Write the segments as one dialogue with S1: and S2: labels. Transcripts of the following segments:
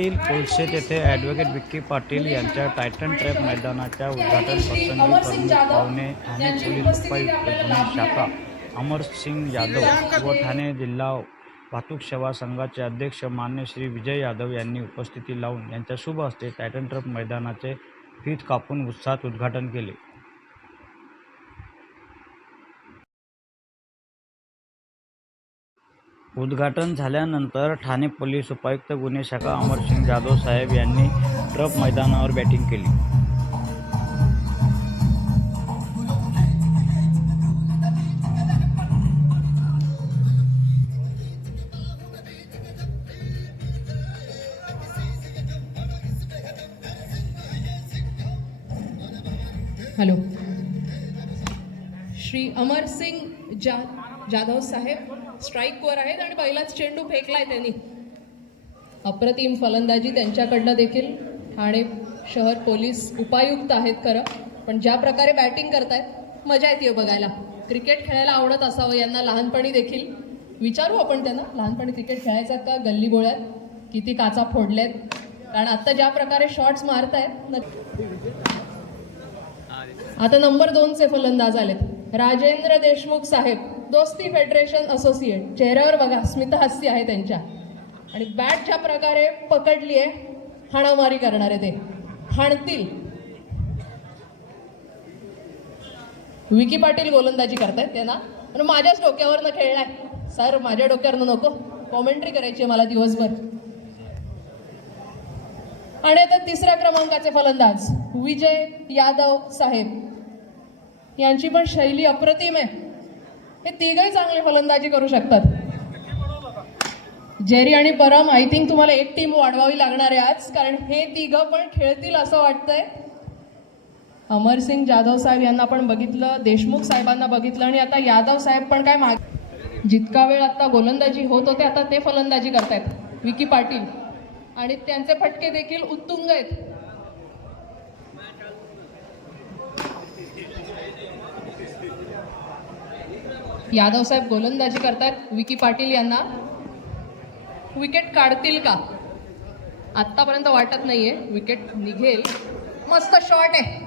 S1: ठाण्यातील कोलशेत येथे ॲडव्होकेट विक्की पाटील यांच्या टायटन ट्रॅप मैदानाच्या उद्घाटन प्रसंगी प्रमुख पाहुणे ठाणे पोलीस उपायुक्त गुन्हे शाखा अमरसिंग यादव व ठाणे जिल्हा वाहतूक सेवा संघाचे अध्यक्ष मान्य श्री विजय यादव यांनी उपस्थिती लावून यांच्या शुभ हस्ते टायटन ट्रॅप मैदानाचे फीत कापून उत्साहात उद्घाटन केले. उद्घाटन झाल्यानंतर ठाणे पोलीस उपायुक्त गुन्हे शाखा अमरसिंग जाधव साहेब यांनी ट्रप मैदानावर बॅटिंग केली.
S2: हॅलो. श्री अमरसिंग जा जाधव साहेब स्ट्राईकवर आहेत आणि पहिलाच चेंडू फेकलाय त्यांनी. अप्रतिम फलंदाजी त्यांच्याकडनं देखील ठाणे शहर पोलीस उपायुक्त आहेत खरं पण ज्या प्रकारे बॅटिंग करतायत मजा येते हो बघायला. क्रिकेट खेळायला आवडत असावं यांना लहानपणी देखील. विचारू आपण त्यांना लहानपणी क्रिकेट खेळायचा का? गल्ली बोळ्यात. किती काचा फोडल्यात कारण आत्ता ज्या प्रकारे शॉट्स मारत नक्की आता नंबर दोनचे फलंदाज आलेत. राजेंद्र देशमुख साहेब. दोस्ती फेडरेशन असोसिएट. चेहऱ्यावर बघा स्मितहास्य आहे त्यांच्या. आणि बॅट ज्या प्रकारे पकडली आहे हाणामारी करणारे ते. हाणतील. विकी पाटील गोलंदाजी करतायत ना पण माझ्याच डोक्यावरनं खेळलाय सर माझ्या डोक्यावरनं नको. कॉमेंट्री करायची आहे मला दिवसभर. आणि आता तिसऱ्या क्रमांकाचे फलंदाज विजय यादव साहेब. यांची पण शैली अप्रतिम आहे. हे तिघही चांगले फलंदाजी करू शकतात. जेरी आणि परम आय थिंक तुम्हाला एक टीम वाढवावी लागणार आहे आज कारण हे तिघं पण खेळतील असं वाटतंय. अमरसिंग जाधव साहेब यांना पण बघितलं देशमुख साहेबांना बघितलं आणि आता यादव साहेब पण काय माग जितका वेळ आता गोलंदाजी होत होते आता ते फलंदाजी करतायत. विकी पाटील. आणि त्यांचे फटके देखील उत्तुंग आहेत. यादव साहेब गोलंदाजी करतायत. विकी पाटील यांना विकेट काढतील का? आत्तापर्यंत वाटत नाही आहे विकेट निघेल. मस्त शॉट आहे.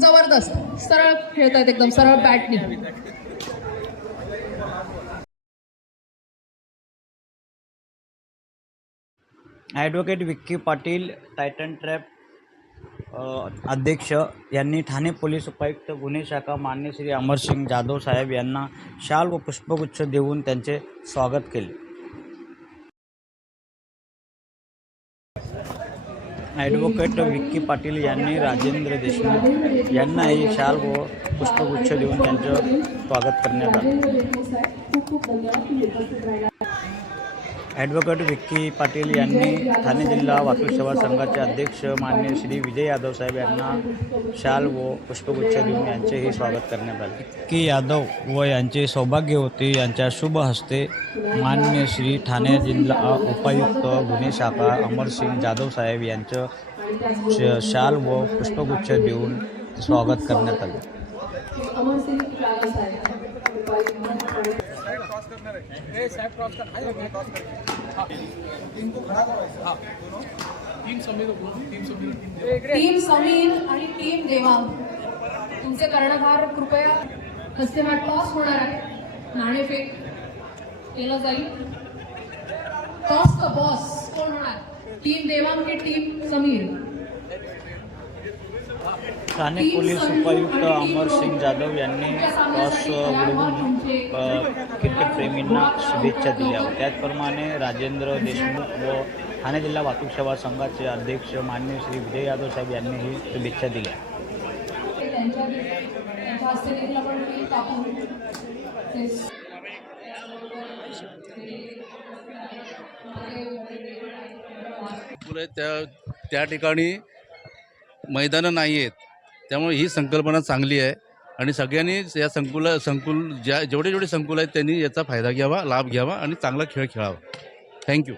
S2: जबरदस्त. सरळ खेळतायत एकदम. सरळ बॅटनी
S1: advocate Vicky Patil Titan trap अध्यक्ष यांनी ठाणे पोलीस उपायुक्त गुन्हे शाखा मान्य श्री अमरसिंग जाधव साहेब यांना शाल व पुष्पगुच्छ देऊन त्यांचे स्वागत केले. ॲडव्होकेट विक्की पाटील यांनी राजेंद्र देशमुख यांनाही शाल व पुष्पगुच्छ देऊन त्यांचं स्वागत करण्यात आलं. ॲडव्होकेट विक्की पाटील यांनी ठाणे जिल्हा वाहतूक सेवा संघाचे अध्यक्ष मान्य श्री विजय यादव साहेब यांना शाल व पुष्पगुच्छ देऊन यांचेही स्वागत करण्यात आले. विक्की यादव व यांचे सौभाग्य होते. यांच्या शुभ हस्ते मान्य श्री ठाणे जिल्हा उपायुक्त गुन्हे शाखा अमरसिंग जाधव साहेब यांचं श- शाल व पुष्पगुच्छ देऊन स्वागत करण्यात आले.
S2: टीम समीर आणि टीम देवांग तुमचे कर्णधार कृपया हस्तेमाट टॉस होणार आहे. नाणेफेक केलं जाईल. टॉस का बॉस कोण होणार? टीम देवांग की टीम समीर.
S1: ठाणे पोलीस उपायुक्त अमरसिंग जाधव यांनी टॉस उडवून क्रिकेटप्रेमींना शुभेच्छा दिल्या त्याचप्रमाणे राजेंद्र देशमुख व ठाणे जिल्हा वाहतूक सेवा संघाचे अध्यक्ष मान्य श्री विजय यादव साहेब यांनीही शुभेच्छा दिल्या.
S3: त्या त्या ठिकाणी मैदानं नाही आहेत. त्यामुळे ही संकल्पना चांगली आहे. आणि सगळ्यांनी या संकुल संकुल ज्या जेवढे जेवढे संकुल आहेत त्यांनी याचा फायदा घ्यावा लाभ घ्यावा आणि चांगला खेळ खेळावा. थँक्यू